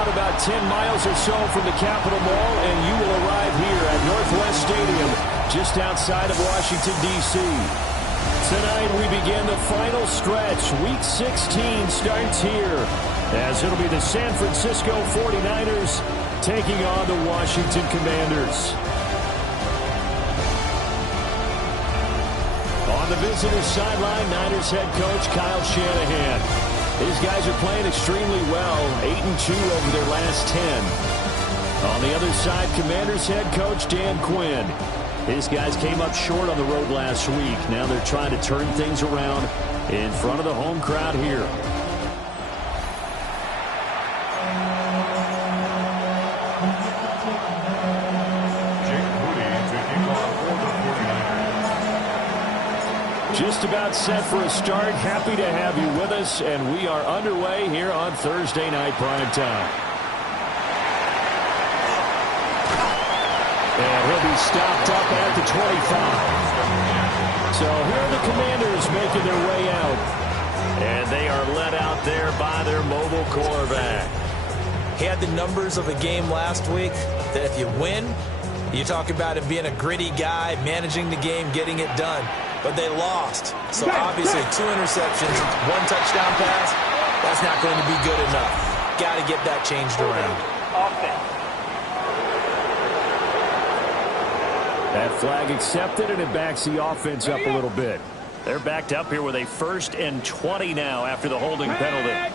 out about 10 miles or so from the Capitol Mall, and you will arrive here at Northwest Stadium, just outside of Washington, D.C. Tonight we begin the final stretch. Week 16 starts here, as it'll be the San Francisco 49ers taking on the Washington Commanders. On the visitor's sideline, Niners head coach Kyle Shanahan. These guys are playing extremely well, 8-2 over their last 10. On the other side, Commanders head coach Dan Quinn. These guys came up short on the road last week. Now they're trying to turn things around in front of the home crowd here. Just about set for a start. Happy to have you with us, and we are underway here on Thursday Night Primetime. And he'll be stopped up at the 25. So here are the Commanders making their way out. And they are led out there by their mobile quarterback. He had the numbers of a game last week that if you win, you talk about him being a gritty guy, managing the game, getting it done. But they lost. So obviously 2 interceptions, 1 touchdown pass, that's not going to be good enough. Got to get that changed around. That flag accepted, and it backs the offense up a little bit. They're backed up here with a 1st and 20 now after the holding penalty.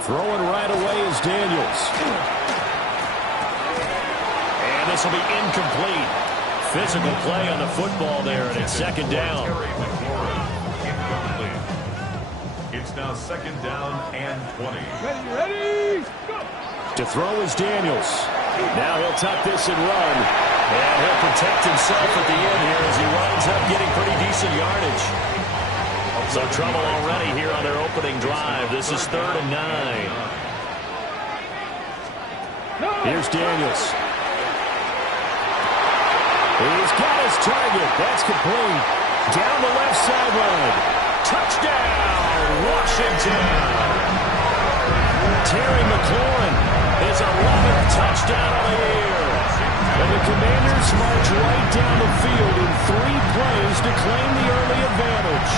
Throwing right away is Daniels. And this will be incomplete. Physical play on the football there, and it's 2nd down. It's now 2nd down and 20. Ready, go! To throw is Daniels. Now he'll tuck this and run. And he'll protect himself at the end here as he winds up getting pretty decent yardage. So trouble already here on their opening drive. This is 3rd and 9. Here's Daniels. He's got his target. That's complete. Down the left sideline. Touchdown, Washington. Terry McLaurin is 11th touchdown of the year. And the Commanders march right down the field in 3 plays to claim the early advantage.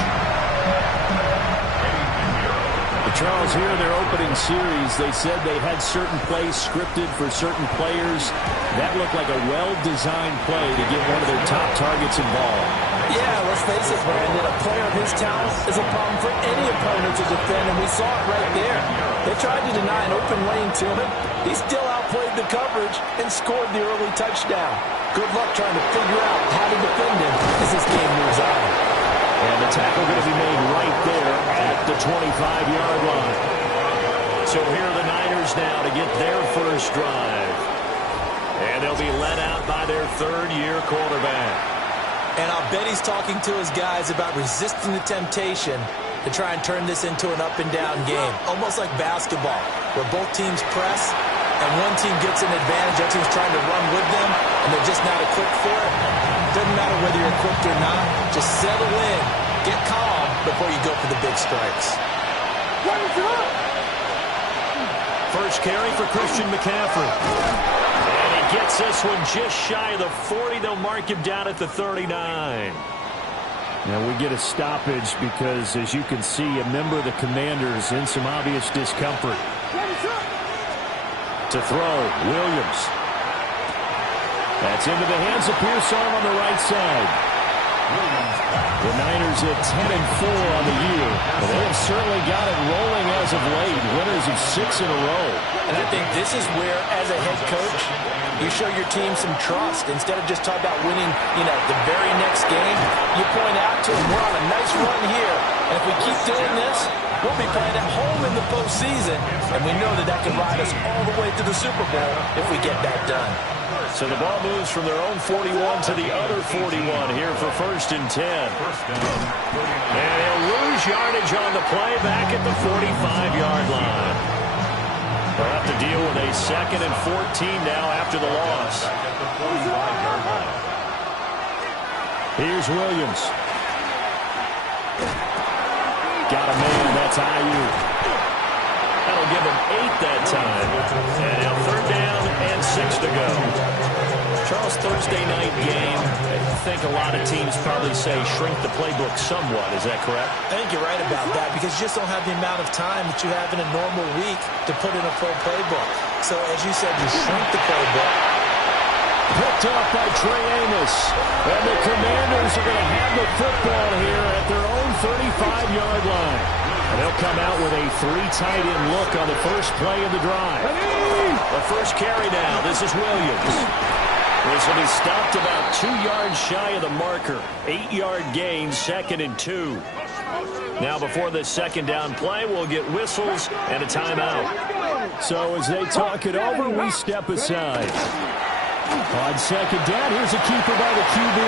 Charles, here in their opening series, they said they had certain plays scripted for certain players. That looked like a well-designed play to get one of their top targets involved. Yeah, let's face it, Brandon. A player of his talent is a problem for any opponent to defend, and we saw it right there. They tried to deny an open lane to him. He still outplayed the coverage and scored the early touchdown. Good luck trying to figure out how to defend him as this game moves on. And the tackle going to be made right there at the 25-yard line. So here are the Niners now to get their first drive. And they'll be led out by their 3rd-year quarterback. And I'll bet he's talking to his guys about resisting the temptation to try and turn this into an up-and-down game. Almost like basketball, where both teams press, and one team gets an advantage, the other team's trying to run with them, and they're just not equipped for it. Doesn't matter whether you're equipped or not. Just settle in, get calm before you go for the big strikes. First carry for Christian McCaffrey. And he gets this one just shy of the 40. They'll mark him down at the 39. Now we get a stoppage because, as you can see, a member of the Commanders in some obvious discomfort. To throw, Williams. That's into the hands of Pearson on the right side. The Niners at 10-4 on the year. But they have certainly got it rolling as of late. Winners of 6 in a row. And I think this is where, as a head coach, you show your team some trust. Instead of just talking about winning, the very next game, you point out to them, we're on a nice run here. And if we keep doing this, we'll be playing at home in the postseason. And we know that can ride us all the way to the Super Bowl if we get that done. So the ball moves from their own 41 to the other 41 here for 1st and 10. And they'll lose yardage on the play back at the 45-yard line. They'll have to deal with a 2nd and 14 now after the loss. Here's Williams. Got a man, that's Ayuk. will give him 8 that time. And now 3rd down and 6 to go. Charles, Thursday night game, I think a lot of teams probably say shrink the playbook somewhat. Is that correct? I think you're right about that because you just don't have the amount of time that you have in a normal week to put in a full playbook. So, as you said, you shrink the playbook. Picked off by Trey Amos. And the Commanders are going to have the football here at their own 35-yard line. And they'll come out with a 3 tight end look on the first play of the drive. The first carry now. This is Williams. This will be stopped about 2 yards shy of the marker. 8-yard gain, 2nd and 2. Now before the 2nd down play, we'll get whistles and a timeout. So as they talk it over, we step aside. On 2nd down, here's a keeper by the QB.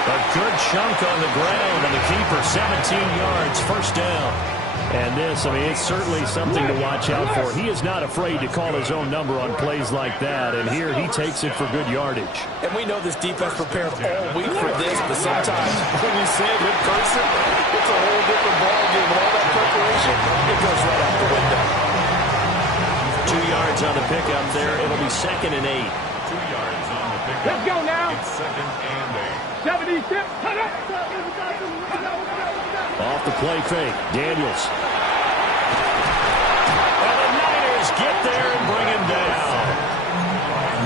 A good chunk on the ground, and the keeper 17 yards, 1st down. And this, I mean, it's certainly something to watch out for. He is not afraid to call his own number on plays like that, and here he takes it for good yardage. And we know this defense prepares all week for this, but sometimes when you see it in person, it's a whole different ballgame. And all that preparation, it goes right out the window. 2 yards on the pickup there. It'll be 2nd and 8. 2 yards on the pickup. Let's go now. It's 2nd and 8. 76. Off the play fake, Daniels. And the Niners get there and bring him down.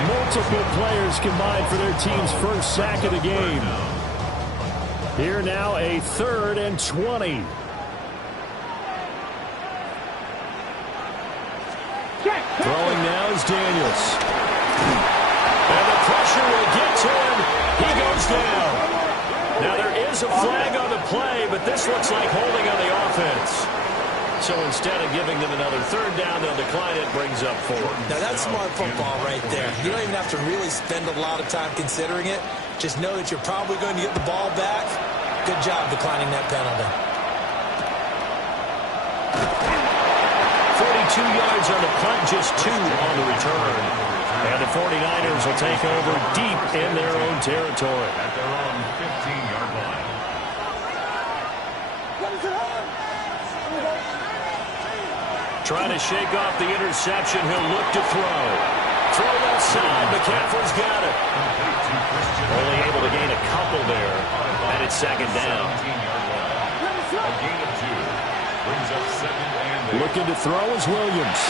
Multiple players combined for their team's first sack of the game. Here now a 3rd and 20. Throwing now is Daniels. And the pressure will get to him. He goes down. Now there is a flag on the play, but this looks like holding on the offense. So instead of giving them another 3rd down, they'll decline it, brings up 4. Now that's smart football right there. You don't even have to really spend a lot of time considering it. Just know that you're probably going to get the ball back. Good job declining that penalty. 42 yards on the punt, just 2 on the return. And the 49ers will take over deep in their own territory. At their own 15-yard line. Trying to shake off the interception. He'll look to throw. Throw left side. McCaffrey's got it. Only able to gain a couple there. And it's 2nd down. 17-yard line. A gain of 2. Brings up 2nd and 8. Looking to throw is Williams.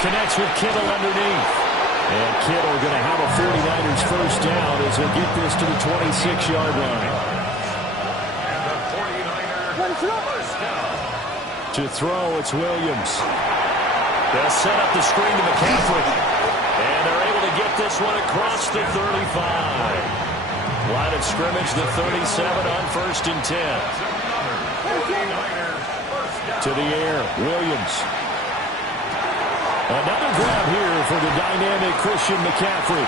Connects with Kittle underneath. And Kittle going to have a 49ers first down as he'll get this to the 26-yard line. And the 49ers first down. To throw, it's Williams. They'll set up the screen to McCaffrey. And they're able to get this one across the 35. Line of scrimmage, the 37 on 1st and 10. To the air, Williams. Another grab here for the dynamic Christian McCaffrey.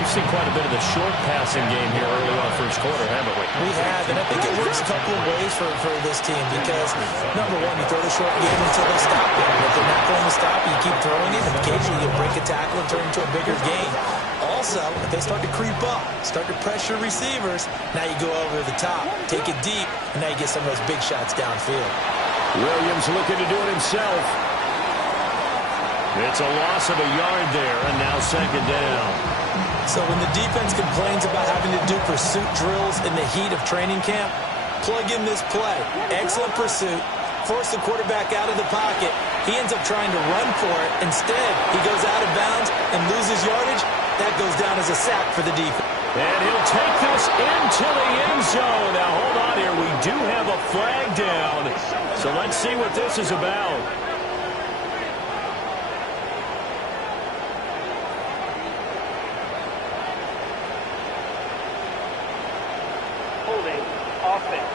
We've seen quite a bit of the short passing game here early on first quarter, haven't we? We have, and I think it works a couple of ways for this team because, number one, you throw the short game until they stop it. If they're not going to stop you, keep throwing it, and occasionally you'll break a tackle and turn into a bigger gain. Also, if they start to creep up, start to pressure receivers, now you go over the top, take it deep, and now you get some of those big shots downfield. Williams looking to do it himself. It's a loss of a yard there, and now 2nd down. So when the defense complains about having to do pursuit drills in the heat of training camp, plug in this play. Excellent pursuit. Force the quarterback out of the pocket. He ends up trying to run for it. Instead, he goes out of bounds and loses yardage. That goes down as a sack for the defense. And he'll take this into the end zone. Now, hold on here. We do have a flag down. So let's see what this is about. Holding offense.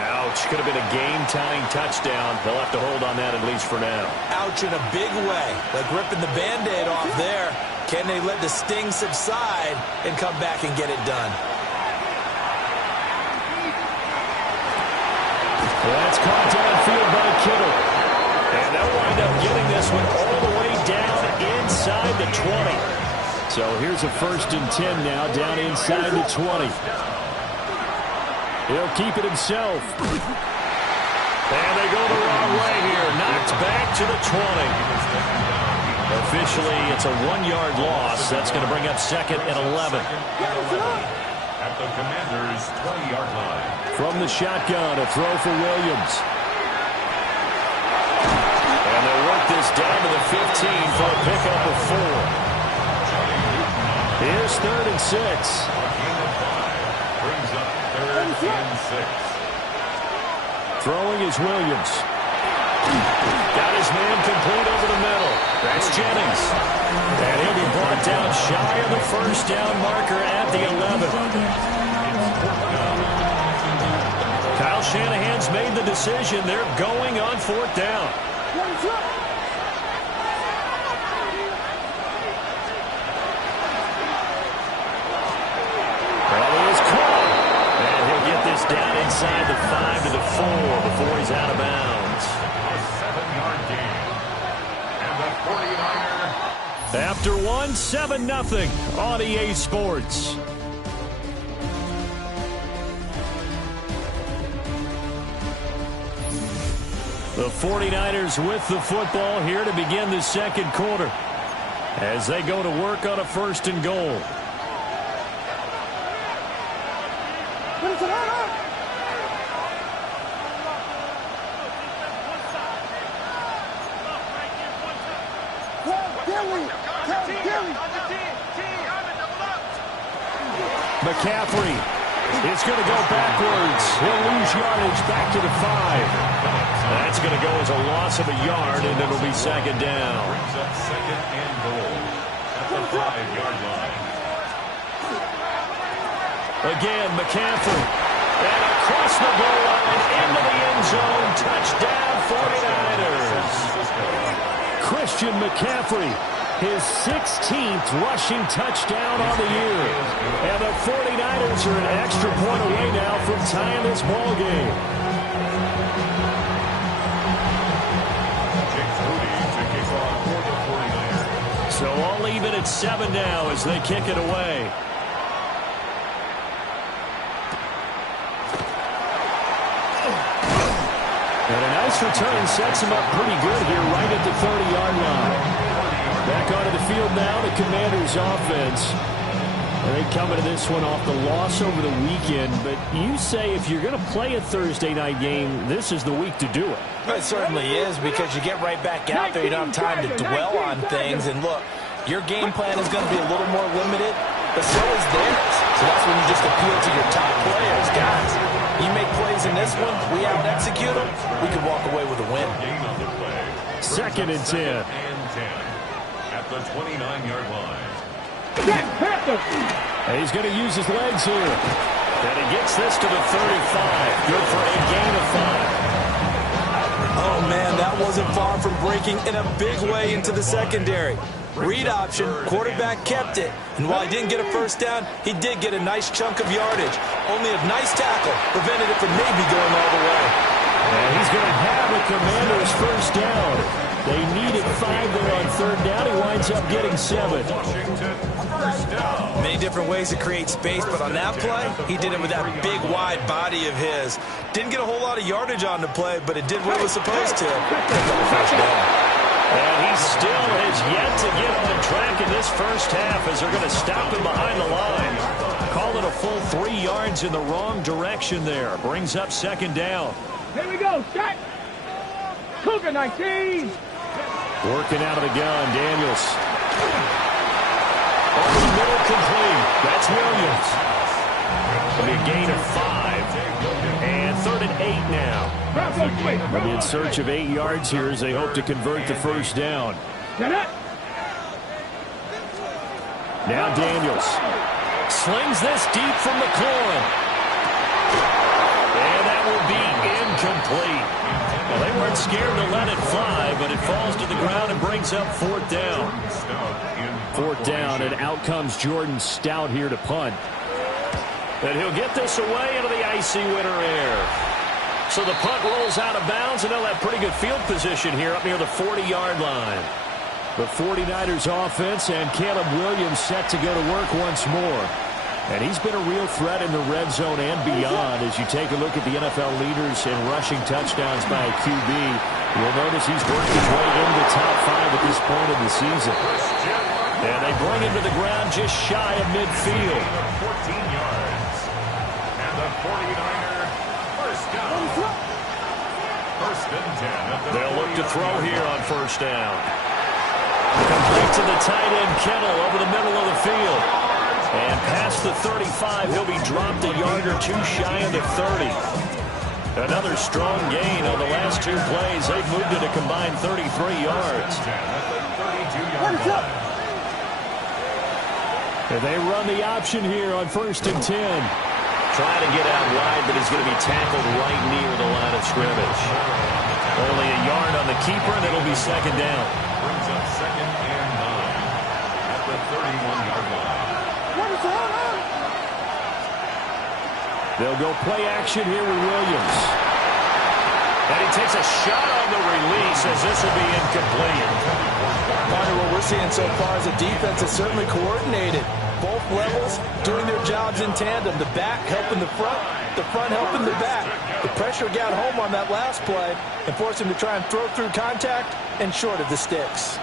Ouch. Could have been a game-tying touchdown. They'll have to hold on that at least for now. Ouch in a big way. Like ripping the Band-Aid off there. Can they let the sting subside and come back and get it done? That's caught downfield by Kittle. And they'll wind up getting this one all the way down inside the 20. So here's a 1st and 10 now down inside the 20. He'll keep it himself. And they go the wrong way here. Knocked back to the 20. Officially, it's a 1-yard loss. That's going to bring up 2nd and 11. At the Commanders' 20-yard line. From the shotgun, a throw for Williams. And they'll work this down to the 15 for a pickup of 4. Here's 3rd and 6. Brings up 3rd and 6. Throwing is Williams. Got his man complete over the middle. That's Jennings. And he'll be brought down shy of the first down marker at the 11. Kyle Shanahan's made the decision. They're going on 4th down. Well, he is caught. And he'll get this down inside the 5 to the 4 before he's out of bounds. A 7-yard gain. And the 49er. After 1, 7-0 on EA Sports. The 49ers with the football here to begin the second quarter as they go to work on a 1st and goal. McCaffrey is going to go backwards. He'll lose yardage back to the 5. That's going to go as a loss of a yard, and it'll be 2nd down. Brings up 2nd and goal at the 5-yard line. Again, McCaffrey. And across the goal line into the end zone. Touchdown, 49ers. Christian McCaffrey, his 16th rushing touchdown on the year. And the 49ers are an extra point away now from tying this ball game. So all even at 7 now as they kick it away. And a nice return sets him up pretty good here right at the 30-yard line. Back onto the field now, the Commanders' offense. And they come into this one off the loss over the weekend. But you say if you're going to play a Thursday night game, this is the week to do it. It certainly is, because you get right back out there. You don't have time to dwell on things. And look, your game plan is going to be a little more limited, but so is theirs. So that's when you just appeal to your top players. Guys, you make plays in this one, we out-execute them, we can walk away with a win. 2nd and 10. At the 29-yard line. And he's going to use his legs here. And he gets this to the 35. Good for a gain of 5. Oh, man, that wasn't far from breaking in a big way into the secondary. Read option, quarterback kept it. And while he didn't get a first down, he did get a nice chunk of yardage. Only a nice tackle prevented it from maybe going all the way. And he's going to have the Commanders' first down. They needed 5 there on 3rd down. He winds up getting 7. Many different ways to create space, but on that play, he did it with that big, wide body of his. Didn't get a whole lot of yardage on the play, but it did what it was supposed to. First down. And he still has yet to get on track in this first half as they're going to stop him behind the line. Call it a full 3 yards in the wrong direction there. Brings up 2nd down. Here we go. Shot. Cougar 19. Working out of the gun, Daniels. Over the middle, complete. That's Williams. It'll be a gain of 5. And 3rd and 8 now. They'll be in search of 8 yards here as they hope to convert the first down. Now Daniels. Slings this deep from McLaurin. And that will be incomplete. Well, they weren't scared to let it fly, but it falls to the ground and brings up 4th down. 4th down, and out comes Jordan Stout here to punt. And he'll get this away into the icy winter air. So the punt rolls out of bounds, and they'll have pretty good field position here up near the 40-yard line. The 49ers offense and Caleb Williams set to go to work once more. And he's been a real threat in the red zone and beyond. As you take a look at the NFL leaders in rushing touchdowns by a QB, you'll notice he's worked his way into the top 5 at this point of the season. And they bring him to the ground just shy of midfield. 14 yards. And the 49er first down. First and 10. They'll look to throw here on first down. Complete to the tight end, Kittle, over the middle of the field. And past the 35, he'll be dropped a yard or two shy of the 30. Another strong gain on the last 2 plays. They've moved it a combined 33 yards. And they run the option here on first and 10. Trying to get out wide, but he's going to be tackled right near the line of scrimmage. Only a yard on the keeper, and it'll be second down. Brings up second and 9 at the 31-yard line. They'll go play action here with Williams. And he takes a shot on the release as this will be incomplete. Partner, what we're seeing so far is the defense is certainly coordinated. Both levels doing their jobs in tandem. The back helping the front helping the back. The pressure got home on that last play and forced him to try and throw through contact and short of the sticks.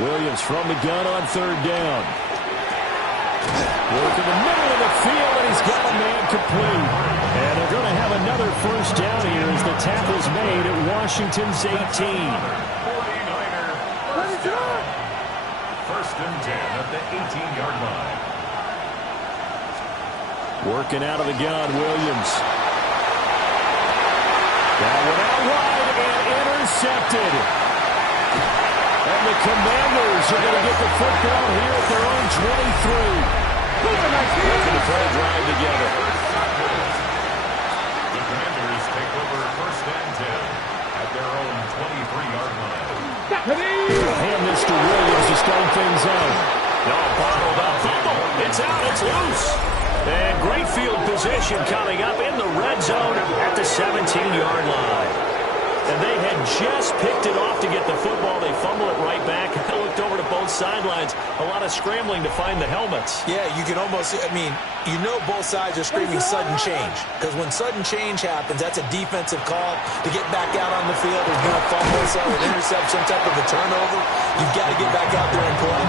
Williams from the gun on third down. Work in the middle of the field, and he's got a man complete. And they're going to have another first down here as the tackle's made at Washington's 18. 49er first down. First and 10 at the 18-yard line. Working out of the gun, Williams. That one out wide and intercepted. And the Commanders are going to get the football here at their own 23. Looking to put a drive together. The Commanders take over first and 10 at their own 23-yard line. Hand this to Williams to start things out. No, bottled up. Fumble. It's out. It's loose. And great field position coming up in the red zone at the 17-yard line. And they had just picked it off to get the football. They fumble it right back. I looked over to both sidelines. A lot of scrambling to find the helmets. Yeah, you can almost, you know both sides are screaming sudden change. Because when sudden change happens, that's a defensive call to get back out on the field. There's been a fumble, so an interception, some type of a turnover. You've got to get back out there and play.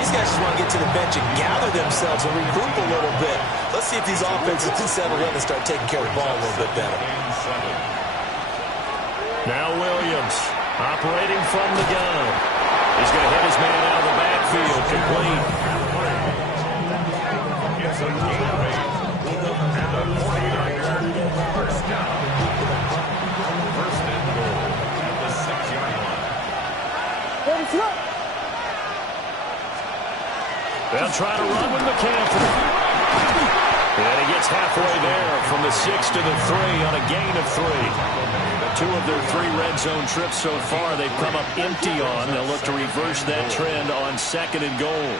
These guys just want to get to the bench and gather themselves and regroup a little bit. Let's see if these offenses can settle in and start taking care of the ball a little bit better. Now Williams operating from the gun. He's going to hit his man out of the backfield. Complete. It's a gain of 8. And the 49er first down. First and goal at the 6-yard line. They'll try to run with McCaffrey. And he gets halfway there from the 6 to the 3 on a gain of 3. 2 of their 3 red zone trips so far they've come up empty on. They'll look to reverse that trend on second and goal.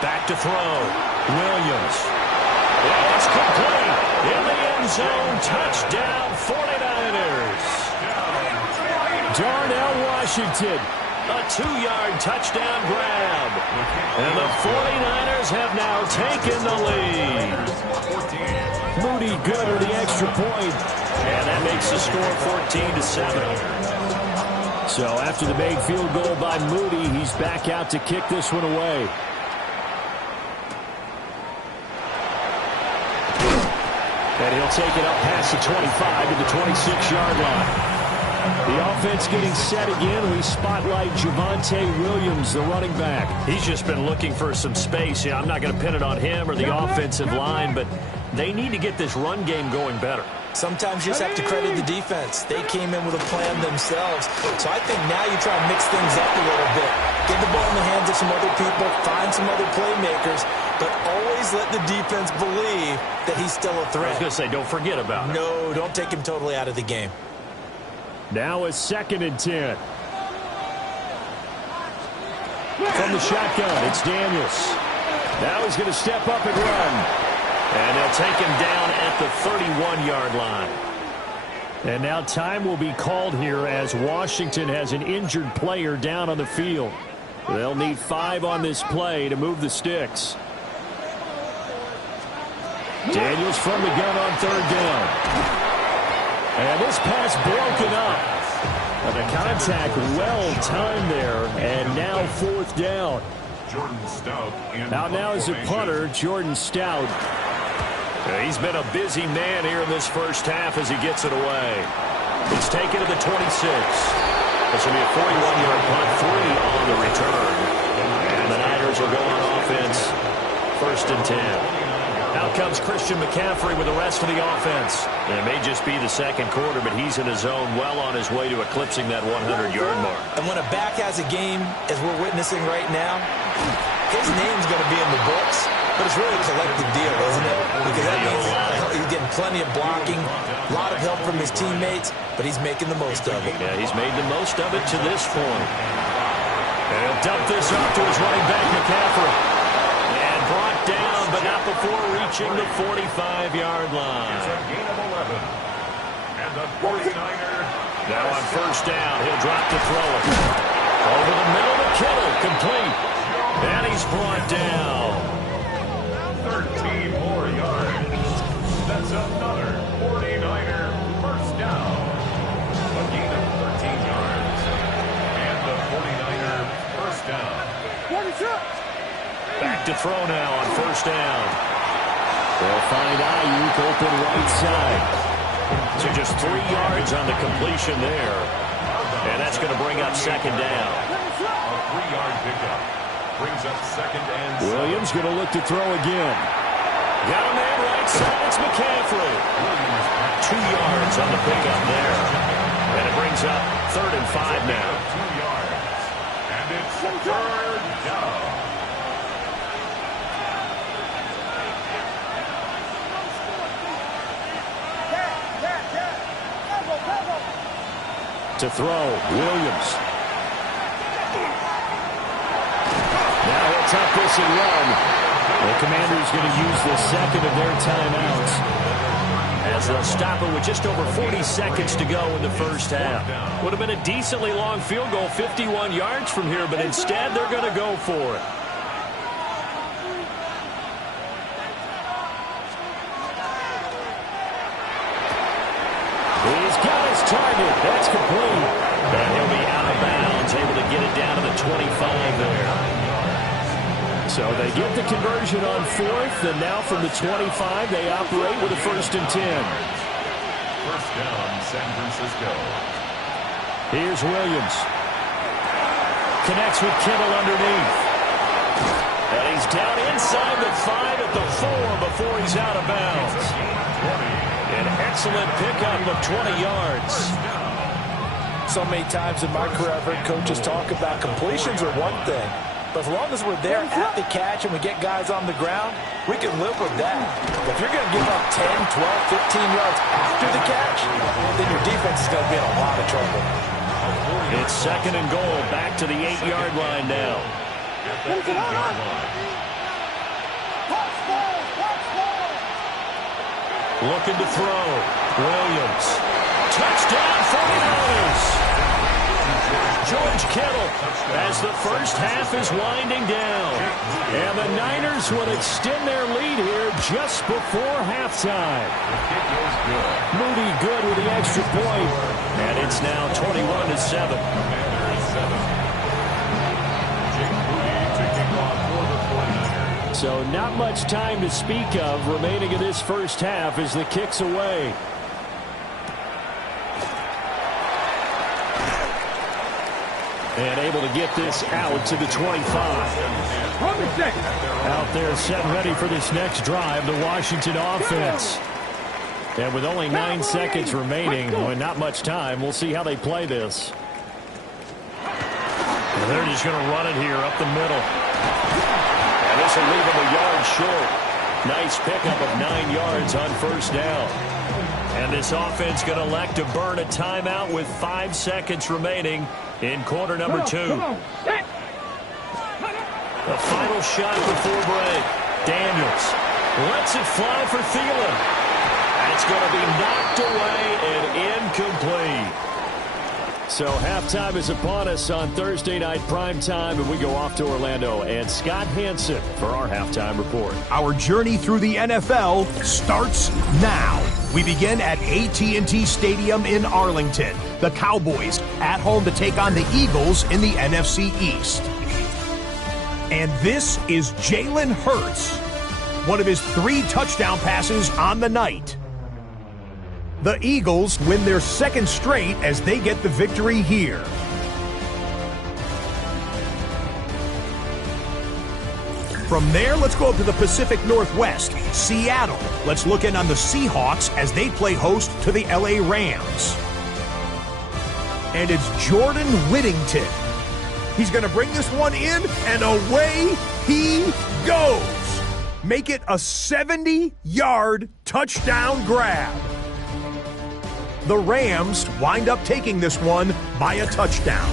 Back to throw. Williams. It's complete. In the end zone. Touchdown 49ers. Darnell Washington. A 2-yard touchdown grab. And the 49ers have now taken the lead. Moody good with the extra point. And that makes the score 14-7. So after the made field goal by Moody, he's back out to kick this one away. And he'll take it up past the 25 to the 26-yard line. The offense getting set again. We spotlight Javonte Williams, the running back. He's just been looking for some space. Yeah, I'm not going to pin it on him or the offensive line, but they need to get this run game going better. Sometimes you just have to credit the defense. They came in with a plan themselves. So I think now you try and mix things up a little bit. Get the ball in the hands of some other people, find some other playmakers, but always let the defense believe that he's still a threat. I was going to say, don't forget about it. No, don't take him totally out of the game. Now it's second and 10. From the shotgun, it's Daniels. Now he's going to step up and run. And they'll take him down at the 31-yard line. And now time will be called here as Washington has an injured player down on the field. They'll need 5 on this play to move the sticks. Daniels from the gun on 3rd down. And this pass broken up. And the contact well timed there. And now 4th down. Jordan Stout. Out now is the punter, Jordan Stout. He's been a busy man here in this first half as he gets it away. It's taken to the 26. This will be a 41-yard punt, 3 on the return. And the Niners will go on offense, 1st and 10. Out comes Christian McCaffrey with the rest of the offense. And it may just be the second quarter, but he's in his zone well on his way to eclipsing that 100-yard mark. And when a back has a game, as we're witnessing right now, his name's going to be in the books. But it's really a collective deal, isn't it? Because that means he's getting plenty of blocking, a lot of help from his teammates, but he's making the most of it. Yeah, he's made the most of it to this point. And he'll dump this off to his running back, McCaffrey. And brought down, but not before reaching the 45-yard line. It's a gain of 11. And the 49er. Now on 1st down, he'll drop to throw it. Over the middle to Kittle, complete. And he's brought down. 13 more yards. That's another 49er first down. A gain of 13 yards. And the 49er first down. Back to throw now on 1st down. They'll find Ayuk open right side. So just 3 yards on the completion there. And that's going to bring up 2nd down. A 3-yard pickup. Brings up 2nd and 7. Williams going to look to throw again. Got a man right side. It's McCaffrey. 2 yards on the pickup there. And it brings up 3rd and 5 now. 2 yards. And it's 3rd down. To throw, Williams. Now he'll tuck this and run. The Commanders going to use the second of their timeouts as they'll stop it with just over 40 seconds to go in the first half. Would have been a decently long field goal, 51 yards from here, but instead they're going to go for it. He's got his target. That's complete. And he'll be out of bounds, able to get it down to the 25 there. So they get the conversion on 4th, and now from the 25, they operate with a 1st and 10. First down, San Francisco. Here's Williams. Connects with Kittle underneath. And he's down inside the 5 at the 4 before he's out of bounds. An excellent pickup of 20 yards. So many times in my career, I've heard coaches talk about completions are one thing. But as long as we're there at the catch and we get guys on the ground, we can live with that. If you're going to give up 10, 12, 15 yards after the catch, then your defense is going to be in a lot of trouble. It's 2nd and goal, back to the 8-yard line now. Looking to throw. Williams. Touchdown 49ers. George Kittle as the first half is winding down. And the Niners will extend their lead here just before halftime. Moody good with the extra point. And it's now 21-7. So not much time to speak of remaining in this first half as the kick's away. And able to get this out to the 25. Out there set ready for this next drive, the Washington offense. And with only 9 seconds remaining, well, not much time, we'll see how they play this. And they're just going to run it here up the middle. And this will leave them a yard short. Nice pickup of 9 yards on 1st down. And this offense going to elect to burn a timeout with 5 seconds remaining in quarter number 2. The final shot before break. Daniels lets it fly for Thielen. It's going to be knocked away and So halftime is upon us on Thursday night primetime, and we go off to Orlando. And Scott Hanson for our halftime report. Our journey through the NFL starts now. We begin at AT&T Stadium in Arlington. The Cowboys at home to take on the Eagles in the NFC East. And this is Jalen Hurts, one of his 3 touchdown passes on the night. The Eagles win their 2nd straight as they get the victory here. From there, let's go up to the Pacific Northwest, Seattle. Let's look in on the Seahawks as they play host to the LA Rams. And it's Jordan Whittington. He's going to bring this one in, and away he goes. Make it a 70-yard touchdown grab. The Rams wind up taking this one by a touchdown.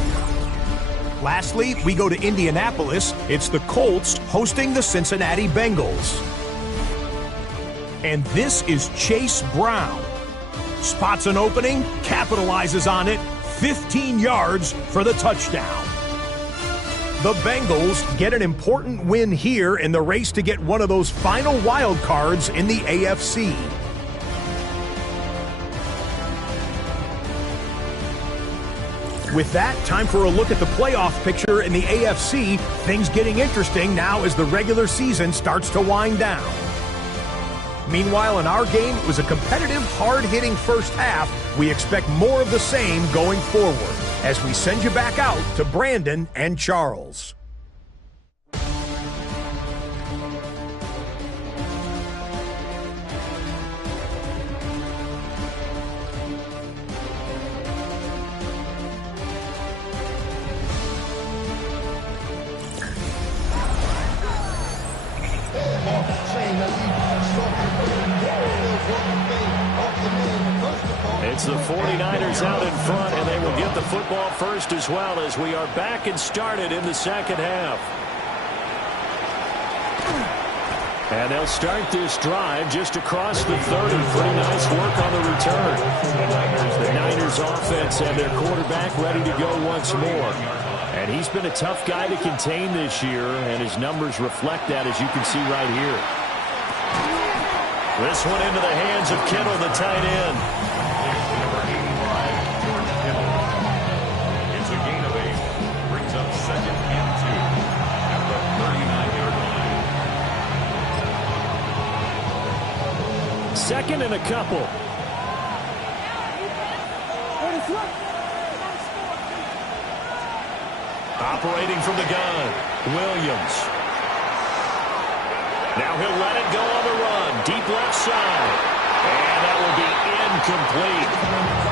Lastly, we go to Indianapolis. It's the Colts hosting the Cincinnati Bengals. And this is Chase Brown. Spots an opening, capitalizes on it, 15 yards for the touchdown. The Bengals get an important win here in the race to get one of those final wild cards in the AFC. With that, time for a look at the playoff picture in the AFC. Things getting interesting now as the regular season starts to wind down. Meanwhile, in our game, it was a competitive, hard-hitting first half. We expect more of the same going forward as we send you back out to Brandon and Charles. It's the 49ers out in front, and they will get the football first as well as we are back and started in the second half. And they'll start this drive just across the 30. Pretty nice work on the return. The Niners offense and their quarterback ready to go once more. And he's been a tough guy to contain this year, and his numbers reflect that, as you can see right here. This one into the hands of Kittle, the tight end. It's a gain of 8. Brings up 2nd and 2 at the 39-yard line. 2nd and a couple. Operating from the gun, Williams. Now he'll let it go on the run. Deep left side. And that will be incomplete.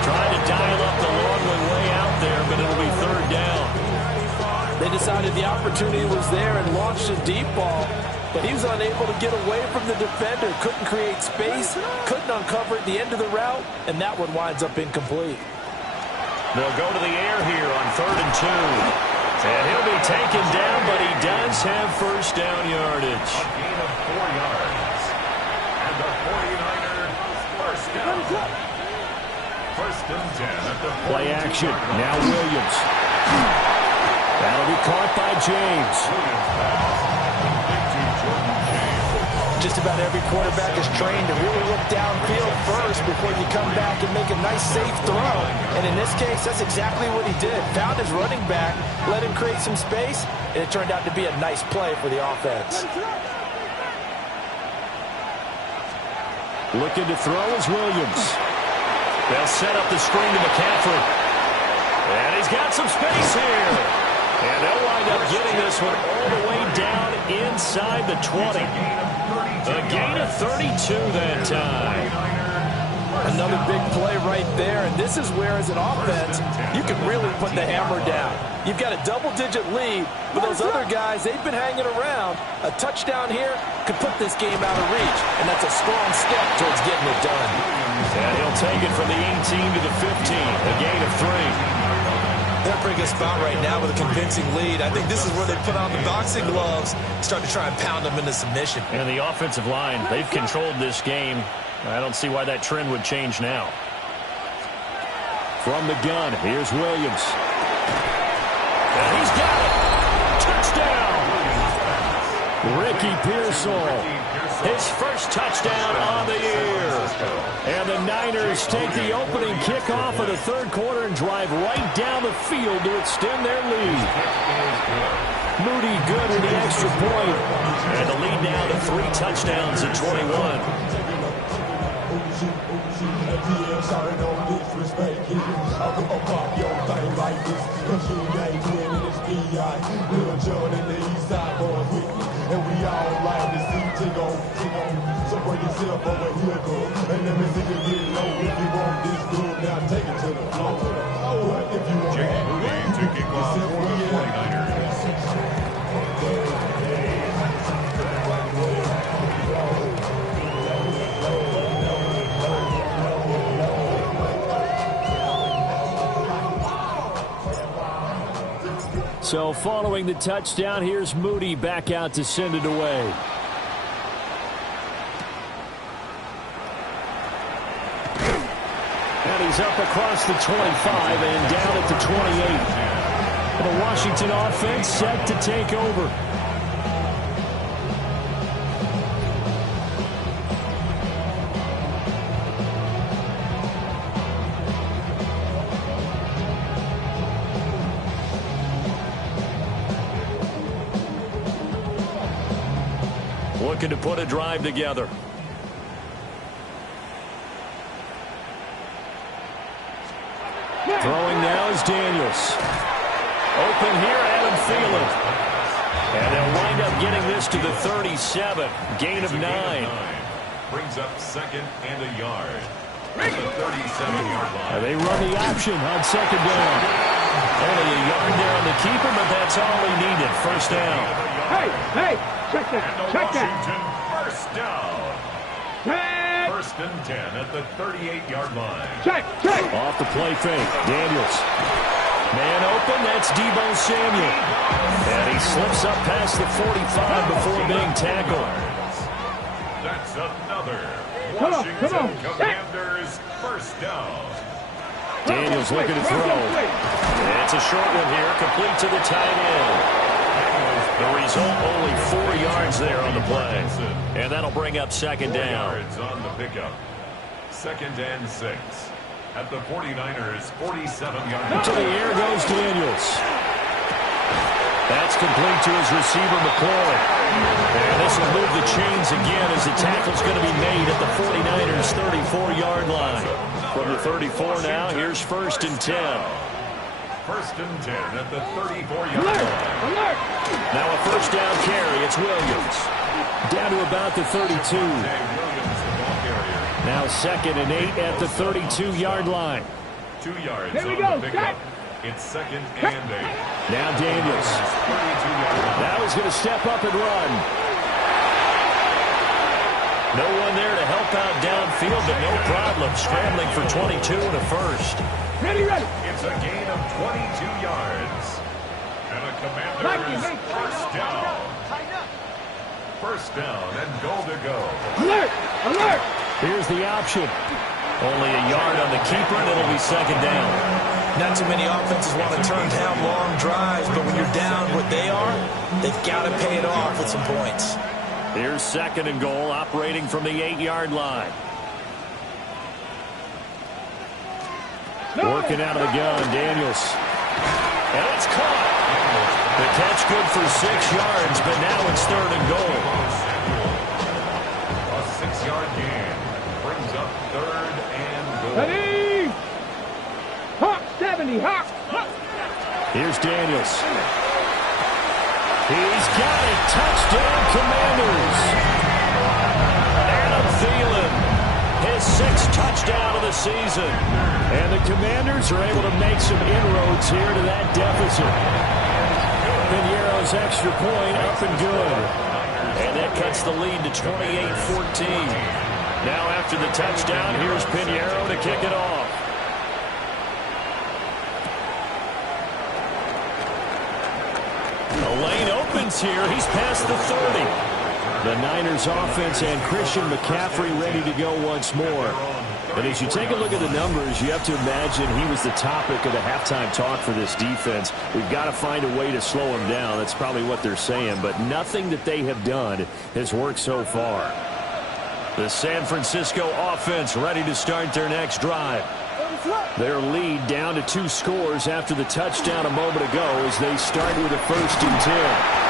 Trying to dial up the long way out there, but it'll be 3rd down. They decided the opportunity was there and launched a deep ball, but he was unable to get away from the defender. Couldn't create space, couldn't uncover at the end of the route, and that one winds up incomplete. They'll go to the air here on 3rd and 2. And he'll be taken down, but he does have first down yardage. A gain of 4 yards. And the 49ers first down. 1st and 10 at the Play action. Now Williams. That'll be caught by James. Williams pass. Complete to Jordan James. Just about every quarterback is trained to really look downfield first before you come back and make a nice, safe throw. And in this case, that's exactly what he did. Found his running back, let him create some space, and it turned out to be a nice play for the offense. Looking to throw is Williams. They'll set up the screen to McCaffrey. And he's got some space here. And they'll wind up getting this one all the way down inside the 20. A gain of 32 that time. Another big play right there, and this is where, as an offense, you can really put the hammer down. You've got a double-digit lead, but those other guys, they've been hanging around. A touchdown here could put this game out of reach, and that's a strong step towards getting it done. And he'll take it from the 18 to the 15, a gain of 3. They're bringing a spot right now with a convincing lead. I think this is where they put on the boxing gloves, start to try and pound them into submission. And the offensive line, they've controlled this game. I don't see why that trend would change now. From the gun, here's Williams. And he's got it. Touchdown. Ricky Pearsall, his first touchdown on the year. And the Niners take the opening kickoff of the third quarter and drive right down the field to extend their lead. Moody good with the extra point. And the lead now to 3 touchdowns at 21. And we all like to see Tigo. So bring yourself over here, girl. And let me see you get low. If you want this good, now take it to the floor. But if you want Jake Moody to kick off for the 49ers. So following the touchdown, here's Moody back out to send it away. And he's up across the 25 and down at the 28. The Washington offense set to take over. Looking to put a drive together. Throwing now is Daniels. Open here, Adam Thielen. And they'll wind up getting this to the 37. Gain of 9. Brings up second and a yard. At the 37-yard line. They run the option on second down. Only a yard there on the keeper, but that's all he needed. First down. Hey, check that, check that. Washington first down. First and 10 at the 38-yard line. Check. Off the play fake. Daniels. Man open, that's Deebo Samuel. And he slips up past the 45 before being tackled. That's another Come on. Commanders first down. Daniels looking to throw. It's a short one here, complete to the tight end. The result, only 4 yards there on the play. And that'll bring up second 4 down. yards on the pickup. Second and 6. At the 49ers' 47-yard line. To the air goes Daniels. That's complete to his receiver, McCoy. And this will move the chains again as the tackle's going to be made at the 49ers' 34-yard line. From the 34 now, here's first and 10. First and 10 at the 34-yard line. Alert! Now a first down carry. It's Williams. Down to about the 32. Jay Williams, the ball carrier. Now second and 8 at the 32-yard line. 2 yards Here we on go, the pickup. set. It's second and 8. Now Daniels. 32-yard line. Now he's going to step up and run. No one there to help out downfield, but no problem. Scrambling for 22 and a first. Ready. It's a gain of 22 yards. And a Commanders first down. First down and goal to go. Alert! Here's the option. Only a yard on the keeper, and it'll be second down. Not too many offenses want to turn down long drives, but when you're down what they are, they've got to pay it off with some points. Here's second and goal, operating from the 8-yard line. Working out of the gun, Daniels. And it's caught. The catch good for 6 yards, but now it's third and goal. A 6-yard gain brings up third and goal. Ready! Hawk 70, Hawk! Here's Daniels. He's got it. Touchdown, Commanders. Adam Thielen, his 6th touchdown of the season. And the Commanders are able to make some inroads here to that deficit. Piñeiro's extra point up and good. And that cuts the lead to 28-14. Now after the touchdown, here's Piñeiro to kick it off. The lane opens here. He's past the 30. The Niners offense and Christian McCaffrey ready to go once more. And as you take a look at the numbers, you have to imagine he was the topic of the halftime talk for this defense. We've got to find a way to slow him down. That's probably what they're saying. But nothing that they have done has worked so far. The San Francisco offense ready to start their next drive. Their lead down to 2 scores after the touchdown a moment ago as they start with a 1st and 10.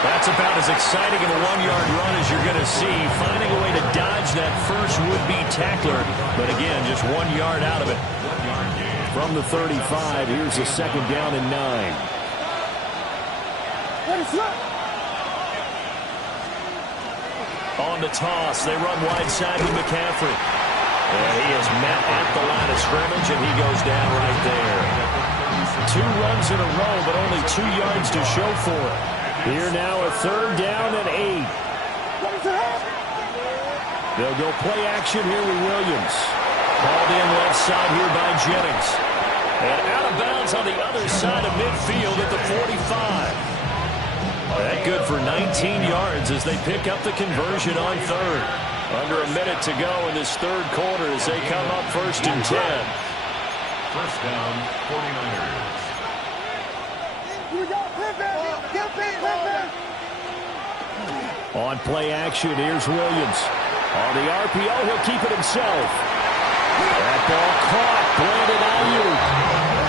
That's about as exciting of a 1-yard run as you're going to see. Finding a way to dodge that first would-be tackler. But again, just 1 yard out of it. From the 35, here's a 2nd down and 9. On the toss, they run wide side with McCaffrey. And he is met at the line of scrimmage, and he goes down right there. 2 runs in a row, but only 2 yards to show for it. Here now a 3rd down and 8. They'll go play action here with Williams. Called in left side here by Jennings. And out of bounds on the other side of midfield at the 45. That good for 19 yards as they pick up the conversion on 3rd. Under a minute to go in this 3rd quarter as they come up 1st and 10. 1st down, 49ers. On play action, here's Williams. On the RPO, he'll keep it himself. That ball caught, Brandon Ayuk.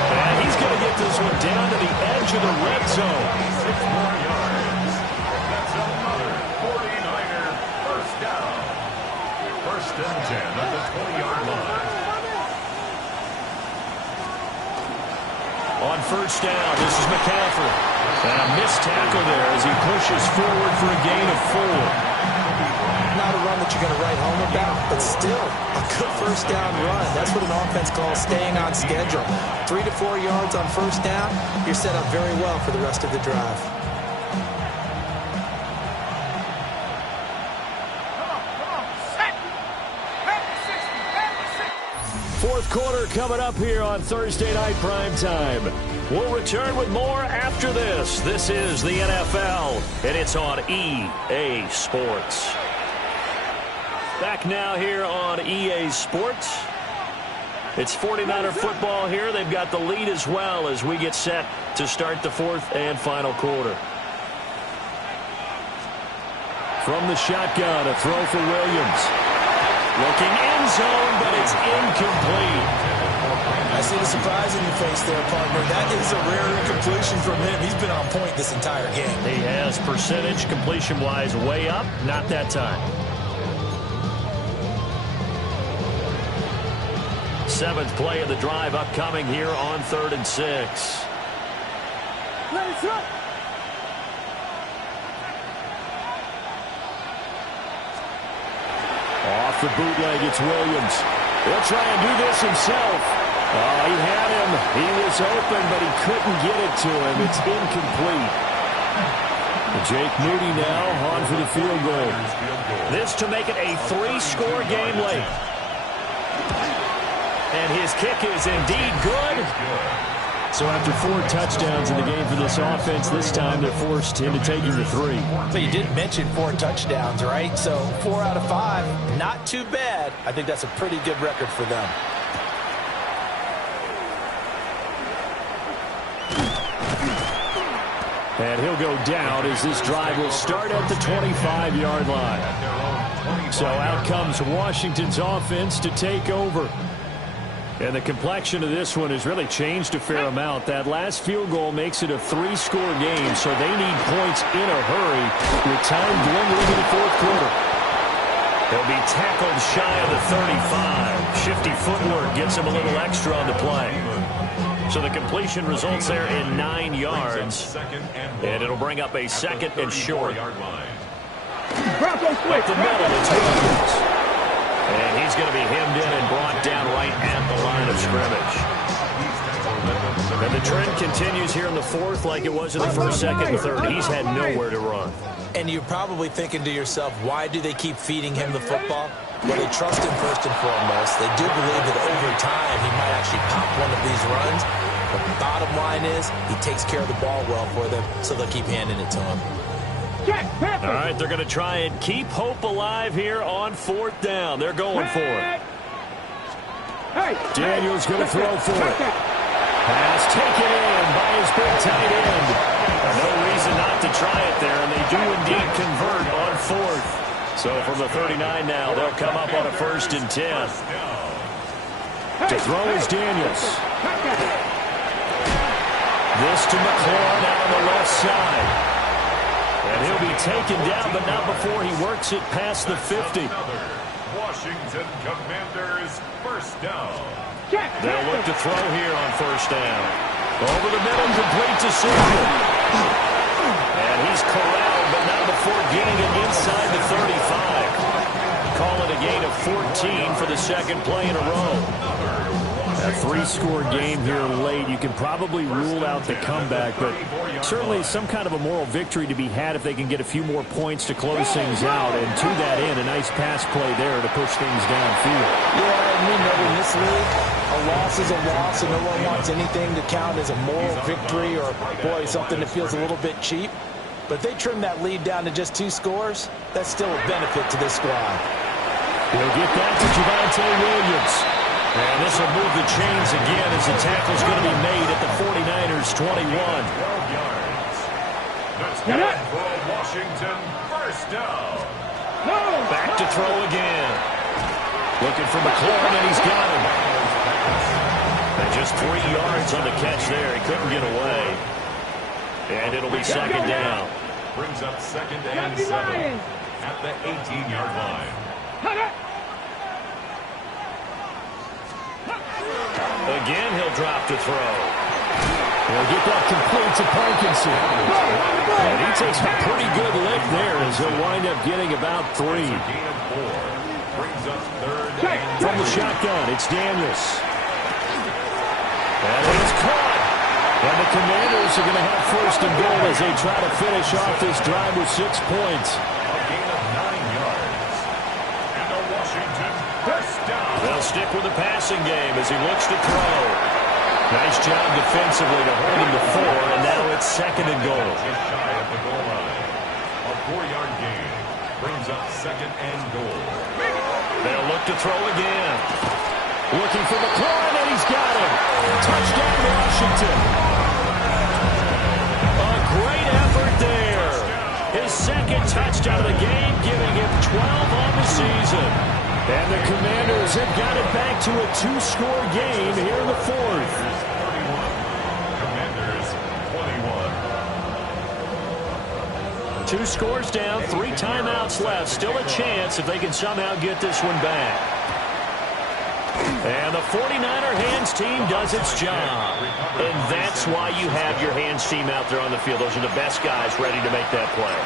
And he's going to get this one down to the edge of the red zone. 6 more yards. That's another 49er 1st down. 1st and 10 at the 20-yard line. On 1st down, this is McCaffrey. And a missed tackle there as he pushes forward for a gain of 4. Not a run that you're going to write home about, but still a good 1st down run. That's what an offense calls staying on schedule. 3 to 4 yards on 1st down, you're set up very well for the rest of the drive. 4th quarter coming up here on Thursday Night Prime Time. We'll return with more after this. This is the NFL, and it's on EA Sports. Back now here on EA Sports. It's 49er football here. They've got the lead as well as we get set to start the 4th and final quarter. From the shotgun, a throw for Williams. Looking end zone, but it's incomplete. I see the surprise in your face there, partner. That is a rare incompletion from him. He's been on point this entire game. He has percentage completion-wise way up. Not that time. 7th play of the drive upcoming here on 3rd and 6. Off the bootleg, it's Williams. He'll try and do this himself. Oh, he had him. He was open, but he couldn't get it to him. It's incomplete. Jake Moody now on for the field goal. This to make it a 3-score game late. And his kick is indeed good. So after 4 touchdowns in the game for this offense, this time they're forced into taking the 3. But you did mention 4 touchdowns, right? So 4 out of 5, not too bad. I think that's a pretty good record for them. And he'll go down as this drive will start at the 25-yard line. So out comes Washington's offense to take over. And the complexion of this one has really changed a fair amount. That last field goal makes it a 3-score game, so they need points in a hurry with time dwindling in the 4th quarter. He'll be tackled shy of the 35. Shifty footwork gets him a little extra on the play. So the completion results there in 9 yards. And it'll bring up a 2nd and short. Broncos quick. Up the middle, it's Williams. And he's going to be hemmed in and brought down right at the line of scrimmage. And the trend continues here in the 4th like it was in the 1st, 2nd, and 3rd. He's had nowhere to run. And you're probably thinking to yourself, why do they keep feeding him the football? Well, they trust him first and foremost. They do believe that over time he might actually pop one of these runs. But the bottom line is he takes care of the ball well for them, so they'll keep handing it to him. All right, they're going to try and keep hope alive here on 4th down. They're going for it. Daniels going to throw for it. Pass taken in by his big tight end. No reason not to try it there, and they do indeed convert on fourth. So from the 39 now, they'll come up on a 1st and 10. To throw is Daniels. This to McLaurin out on the left side. And he'll be taken down, but not before he works it past the 50. Washington Commanders first down. They'll look to throw here on 1st down. Over the middle, complete decision. And he's corralled, but not before getting it inside the 35. Call it a gain of 14 for the 2nd play in a row. A 3-score game here late. You can probably rule out the comeback, but certainly some kind of a moral victory to be had if they can get a few more points to close things out. And to that end, a nice pass play there to push things downfield. Yeah, and we know in this league, a loss is a loss, and no one wants anything to count as a moral victory or, boy, something that feels a little bit cheap. But if they trim that lead down to just 2 scores, that's still a benefit to this squad. He'll get that to Javonte Williams. And this will move the chains again as the tackle's going to be made at the 49ers' 21. 12 yards. That's good for Washington first down. Back to throw again. Looking for McLaurin, and he's got him. And just 3 yards on the catch there. He couldn't get away. And it'll be 2nd down. Brings up 2nd and 7 at the 18-yard line. Again, he'll drop to throw. He'll get that complete to Parkinson. And he takes a pretty good lift there as he'll wind up getting about 3. Gain of 4. Brings up 3rd and From the shotgun, it's Daniels. And it's caught. And the Commanders are going to have 1st and goal as they try to finish off this drive with 6 points. a gain of 9 yards. And a Washington first down. They'll stick with the passing game as he looks to throw. Nice job defensively to hold him to 4, and now it's 2nd and goal. Just shy of the goal line. A 4-yard gain brings up 2nd and goal. They'll look to throw again. Looking for McLaurin, and he's got him. Touchdown, Washington. A great effort there. His 2nd touchdown of the game, giving him 12 on the season. And the Commanders have got it back to a 2-score game here in the 4th. 31. Commanders 21. 2 scores down, 3 timeouts left. Still a chance if they can somehow get this one back. And the 49er hands team does its job. And that's why you have your hands team out there on the field. Those are the best guys ready to make that play.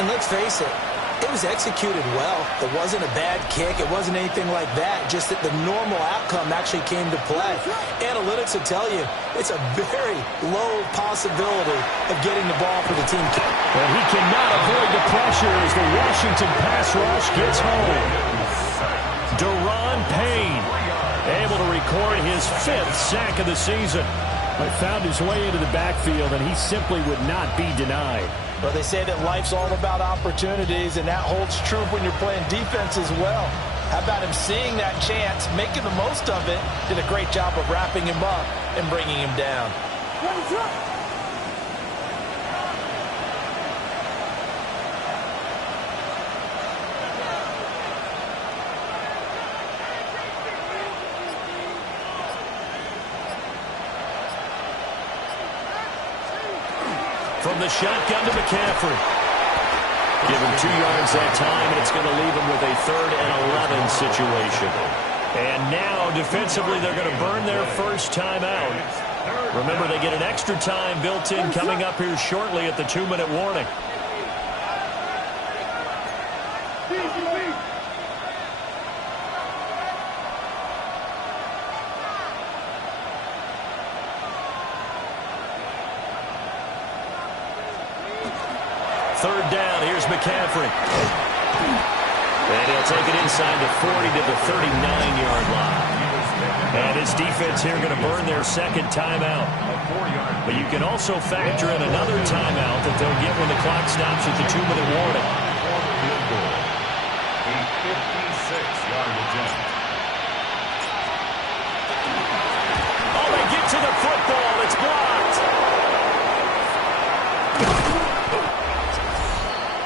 And let's face it, it was executed well. It wasn't a bad kick. It wasn't anything like that. Just that the normal outcome actually came to play. Analytics will tell you it's a very low possibility of getting the ball for the team. And he cannot avoid the pressure as the Washington pass rush gets home. Daron Payne able to record his 5th sack of the season. But found his way into the backfield, and he simply would not be denied. Well, they say that life's all about opportunities, and that holds true when you're playing defense as well. How about him seeing that chance, making the most of it, did a great job of wrapping him up and bringing him down. From the shotgun to McCaffrey. Give him 2 yards that time, and it's going to leave him with a 3rd and 11 situation. And now, defensively, they're going to burn their first timeout. Remember, they get an extra time built in coming up here shortly at the 2-minute warning. Third down, here's McCaffrey. And he'll take it inside the 40 to the 39-yard line. And his defense here going to burn their 2nd timeout. But you can also factor in another timeout that they'll get when the clock stops at the 2-minute warning. A 56-yard attempt.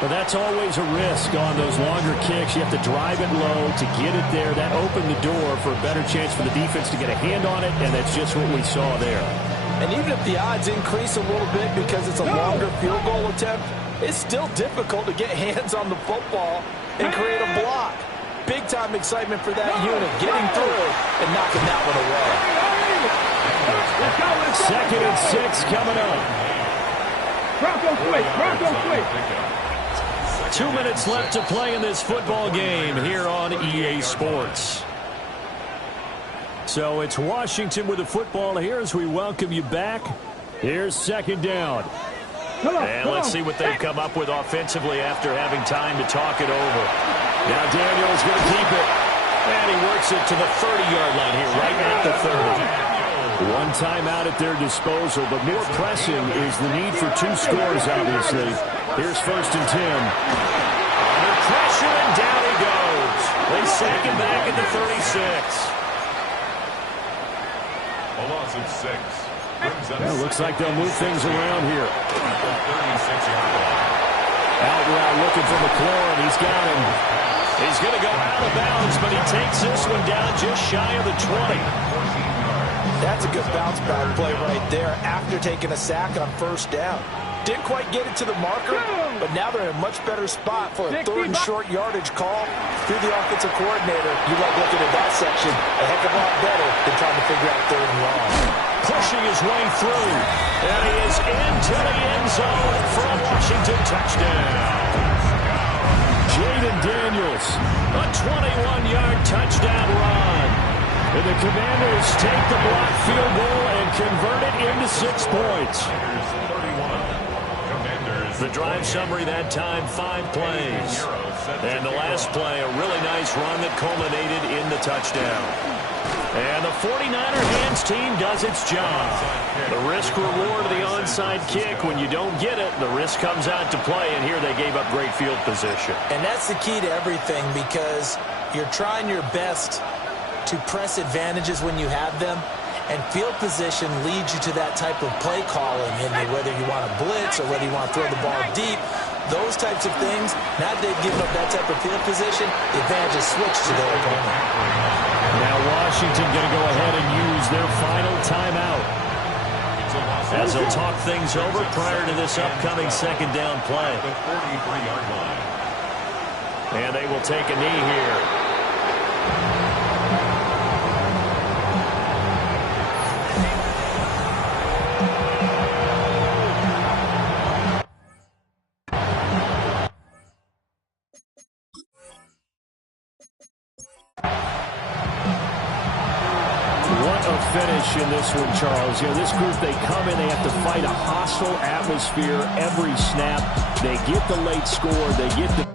Well, that's always a risk on those longer kicks. You have to drive it low to get it there. That opened the door for a better chance for the defense to get a hand on it, and that's just what we saw there. And even if the odds increase a little bit because it's a longer field goal attempt, it's still difficult to get hands on the football and create a block. Big-time excitement for that unit, getting through and knocking that one away. 2nd and 6 coming up. Bronco quick. 2 minutes left to play in this football game here on EA Sports. So it's Washington with the football here as we welcome you back. Here's 2nd down. And let's see what they've come up with offensively after having time to talk it over. Now Daniels going to keep it. And he works it to the 30-yard line here, right at the 30. One timeout at their disposal, but more pressing is the need for 2 scores, obviously. Here's 1st and 10. Under pressure, and down he goes. They sack him back at the 36. A loss of 6. Well, looks like they'll move things around here. Out route looking for McLaurin. He's got him. He's going to go out of bounds, but he takes this one down just shy of the 20. That's a good bounce-back play right there after taking a sack on 1st down. Didn't quite get it to the marker, but now they're in a much better spot for a 3rd and short yardage call. Through the offensive coordinator, you like looking at that section a heck of a lot better than trying to figure out 3rd and long. Pushing his way through, and he is into the end zone for a Washington touchdown. Jaden Daniels, a 21-yard touchdown run. And the Commanders take the blocked field goal and convert it into 6 points. The drive summary that time, 5 plays. And the last play, a really nice run that culminated in the touchdown. And the 49er hands team does its job. The risk-reward of the onside kick, when you don't get it, the risk comes out to play, and here they gave up great field position. And that's the key to everything, because you're trying your best to press advantages when you have them, and field position leads you to that type of play calling, and whether you want to blitz or whether you want to throw the ball deep, those types of things, now they've given up that type of field position, the advantage is switched to their opponent. Now Washington going to go ahead and use their final timeout as they'll talk things over prior to this upcoming 2nd down play. And they will take a knee here. Finish in this one, Charles. You know, this group, they come in, they have to fight a hostile atmosphere every snap. They get the late score, they get the